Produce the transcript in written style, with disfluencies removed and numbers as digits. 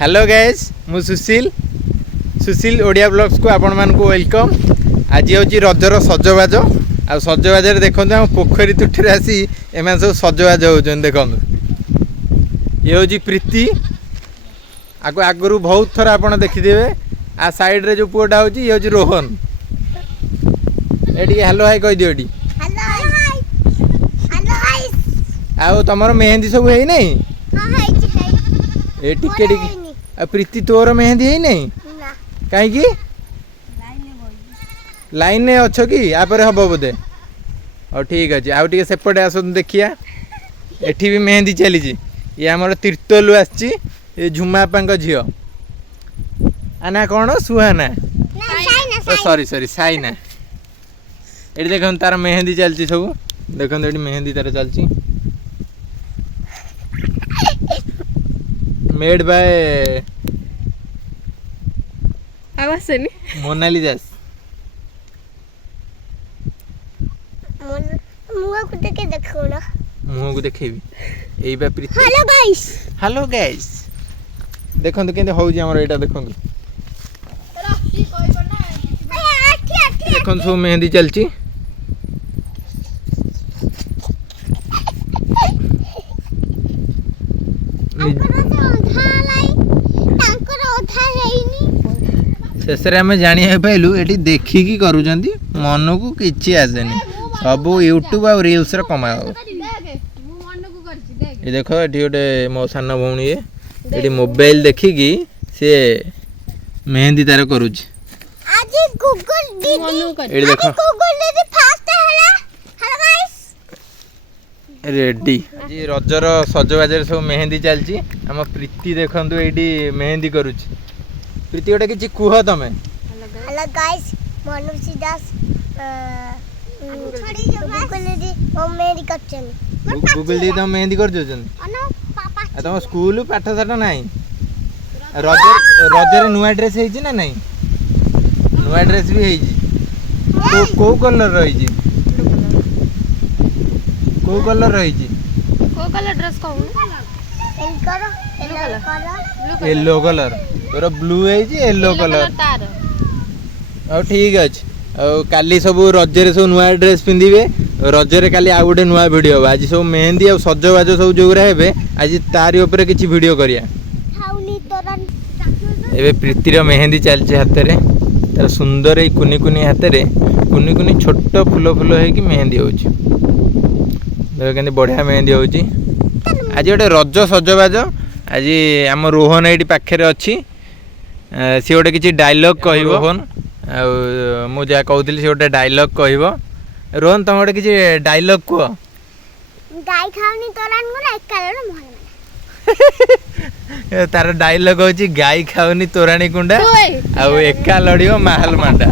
Hello guys मु सुशील Odia blogs को आपण मान को वेलकम। आज हूँ रजर सजबाज आ सजबाज देखते हम पोखरी तुठी आसी एम सब सजबाज होती देखो ये हूँ प्रीति आगु बहुत थर आप देखिदे आ साइड रे जो पुआटा हूँ ये हूँ रोहन ये हेलो हाई कह दियो आ तुम मेहंदी सब है नहीं टिके प्रीति तोर मेहंदी है नहीं कहीं लाइन ने अच्छो कि यापर हम बोधे और ठीक अच्छे आउ टे सेपटे आस देखिया एठी भी मेहंदी चली ये आम तीर्तलू आसी झुमापा झी आना कौन सुहाना सॉरी साइना ये देख तार मेहंदी चलती सब देख मेहंदी तार चलती मेड बाय मोनालिसा मुह को देखेबी एई बा प्रीति हेलो गाइस देखंतु केंते होउजी हमर एटा देखंतु देखंतु मेहंदी चलची शेष आम जाना पाइलु ये देखिकी करुँच मन को किसी आसेनी सब यूट्यूब आ रील्स कमा ये देख ये गोटे मो सान भौणी ये मोबाइल देखिकी सी मेहंदी तार करुच रेडी रजर सजबाज सब मेहंदी चलची आम प्रीति देखु ये मेहंदी करुच प्रीति गोटे किसी कुह तमें हेलो गाइस मनुषी दास मेहंदी करछन गूगल दी तुम मेहंदी कर तुम स्कूल पाठ साठ नाई रजर नुआ ड्रेस है ना नहीं नुआ ड्रेस भी है को कलर रही को कलर रही को कलर ड्रेस कहू येलो कलर तोर ब्लू है येलो कलर और ठीक अच्छे काली सब रजरे सब नुआ ड्रेस पिंधे रजरे काली आउ गोटे नुआ भिड हम आज सब मेहंदी आ सजबाज सब जो आज तारी उपर किसी भिड करिया एबे प्रीतिर मेहंदी चलती हाथ में तार सुंदर कुनी कुनी हाथ में कुनी कुनी छोट फुल फुल हो मेहंदी होची बढ़िया मेहंदी होची आज गोटे रज सजबाज आज आम रोहन ये पाखे अच्छी सी गोटे किसी डायलॉग कह रोहन मुझे कहती सी गोटे डायलॉग कह रोहन तुम गोटे किसी डायलॉग कह गाय खाऊनी तोरान गुना एकालर तार डायलॉग होची गाय खाऊनी तोराणी कुंडा आउ एका लड़ियो महल मांडा